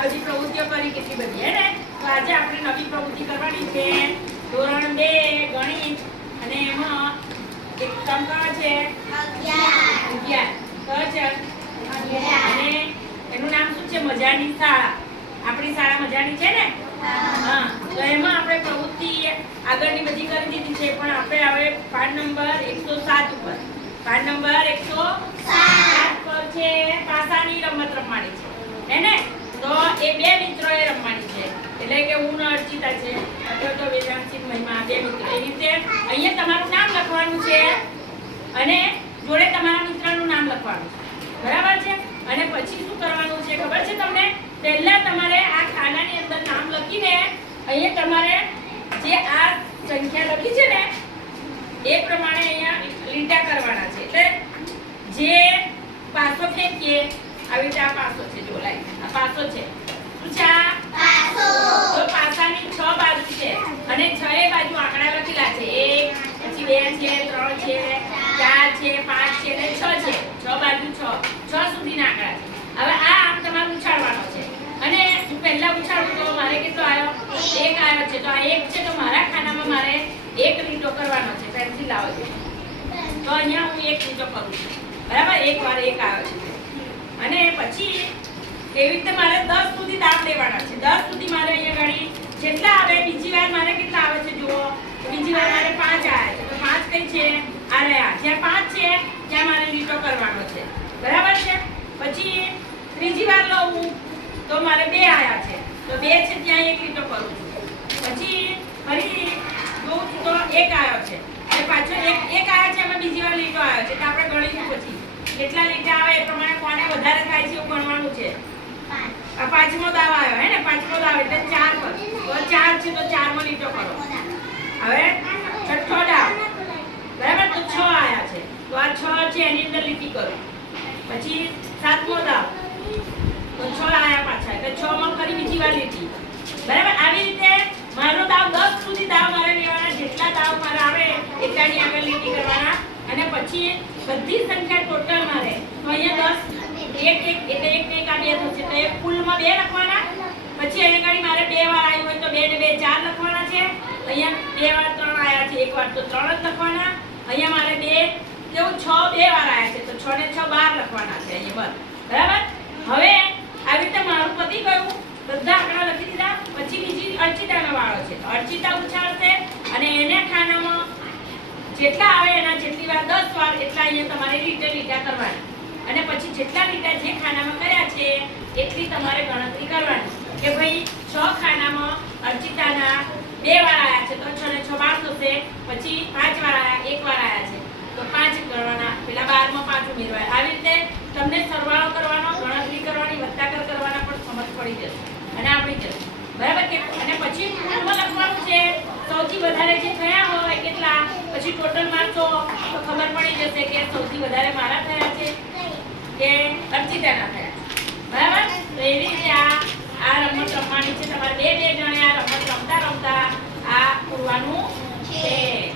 બધી પ્રવૃત્તિઓ કરી કેટલી બધી હે ને. તો આજે આપણે નવી પ્રવૃત્તિ કરવાની છે ધોરણ 2 ગણિત અને એમાં એક ટર્મ કયો છે 11 કયો છે 11 અને એનું નામ શું છે મજાની શાળા. આપણી શાળા મજાની છે ને. હા તો એમાં આપણે પ્રવૃત્તિ આગળની બધી કરી દીધી છે પણ આપણે હવે પાઠ નંબર 107 ઉપર પાઠ નંબર 107 પર છે પાસાની રમત રમવાની છે હે ને. તો એ બે મિત્રોએ રમવાની છે એટલે કે હું ને અર્ચિતા છે અથવા તો વેદાંશી મહિમા બે મિત્રો. એ રીતે અહીંયા તમારું નામ લખવાનું છે અને જોડે તમારા મિત્રનું નામ લખવાનું છે બરાબર છે. અને પછી શું કરવાનું છે ખબર છે તમને. પહેલા તમારે આ ખાનાની અંદર નામ લખીને અહીંયા તમારે જે આ સંખ્યા લખી છે ને એ પ્રમાણે અહીંયા લીટા કરવાના છે. એટલે જે પાસો ફેંકીએ આવી રીતે આ પાસો છે જો લાઈ આ પાસો છે શું છે આ પાસો. તો પાસાની 6 બાજુ છે અને 6 બાજુ આંકડા લખેલા છે 1 પછી 2 છે 3 છે 4 છે 5 છે અને 6 છે 6 બાજુ 6 સુધીના આંકડા છે. હવે આ આમ તમારે ઉછાળવાનો છે અને હું પહેલા ઉછાળું તો મારે કેટલો આવ્યો 1 આવ્યો છે. તો આ 1 છે તો મારા ખાનામાં મારે 1 લીટો કરવાનો છે. પેન્સિલ લાવો છે તો અહીંયા હું 1 લીટો કરું છું બરાબર. એક વાર 1 આવ્યો છે અને પછી એવી રીતે મારે 10 સુધી દાવ લેવાના છે. 10 સુધી મારે અહીંયા ગાડી જેટલા આવે બીજી વાર મારે કેટલા આવે છે જુઓ. બીજી વાર મારે 5 આવ્યા છે તો 5 કઈ છે આ રહ્યા. જ્યાં 5 છે ત્યાં મારે લીટો કરવાનો છે બરાબર છે. પછી ત્રીજી વાર લઉં તો મારે 2 આવ્યા છે તો 2 છે ત્યાં 1 લીટો કરું છું. પછી ફરી જોઉં છું તો 1 આવ્યો છે અને પાછો 1 આવ્યો છે એમાં બીજી વાર લીટો આવ્યો છે. તો આપણે ગણીશું પછી કેટલા લીટા આવે એ પ્રમાણે કોને વધારે થાય છે એવું ગણવાનું છે. આ પાંચમો દાવ આવ્યો હે ને. પાંચમો દાવ એટલે 4 પર તો 4 છે તો 4 માં લીટો કરો. હવે છઠ્ઠો દાવ બરાબર તો 6 આવ્યા છે તો આ 6 છે એની અંદર લીટી કરો. પછી સાતમો દાવ તો 6 આવ્યા પાછા એટલે 6 માં ફરી બીજી વાર લીટી બરાબર. આવી રીતે મારો દાવ 10 સુધી દાવ મારે લેવાના. જેટલા દાવ મારા આવે એટલાની આગળ લીટી કરવાના અને પછી બધી સંખ્યા ટોટલ મારે તો અહીંયા 10 1 એટલે 1 ને 1 આ 2 થશે તો એ કુલમાં 2 લખવાના. પછી અહીંયા ગાડી મારે 2 વાર આવ્યું હોય તો 2 ને 2 4 લખવાના છે. અહીંયા 2 વાર 3 આવ્યા છે એક વાર તો 3 જ લખવાના. અહીંયા મારે 2 જેવું 6 2 વાર આવ્યા છે તો 6 ને 6 12 લખવાના છે અહીંયા બરાબર. હવે આવી રીતે મારું પતી ગયું બધા આંકડા લખી દીધા. પછી બીજી અર્ચિતાનો વાળો છે તો અર્ચિતા ઉછાળશે અને એને ખાનામાં જેટલા આવે એના જેટલી વાર 10 વાર એટલા અહીંયા તમારે લીટા કરવાની અને પછી જેટલા લીટા જે ખાનામાં કર્યા છે એટલી તમારે ગણતરી કરવાની કે ભાઈ 6 ખાનામાં અર્ચિતાના 2 વાર આવ્યા છે તો 6 ને 6 12 થશે. પછી 5 વાર આવ્યા 1 વાર આવ્યા છે તો 5 કરવાના પેલા 12 માં 5 ઉમેરવા. આવી રીતે તમને સરવાળો કરવાનો ગણતરી કરવાની વત્તાકર કરવાના પણ સમજ પડી જશે અને આપણી જશે બરાબર કે. અને પછી કુલમાં લખવાનું છે સૌથી વધારે જે થયા હોય કેટલા પછી ટોટલ મારશો તો ખબર પડી જશે કે સૌથી વધારે મારા થયા છે કે અર્ચિતાના થયા બરાબર. તો એવી રીતે આ રમત રમવાની છે તમારે 2 જણે આ રમત રમતા આ પૂરવાનું છે.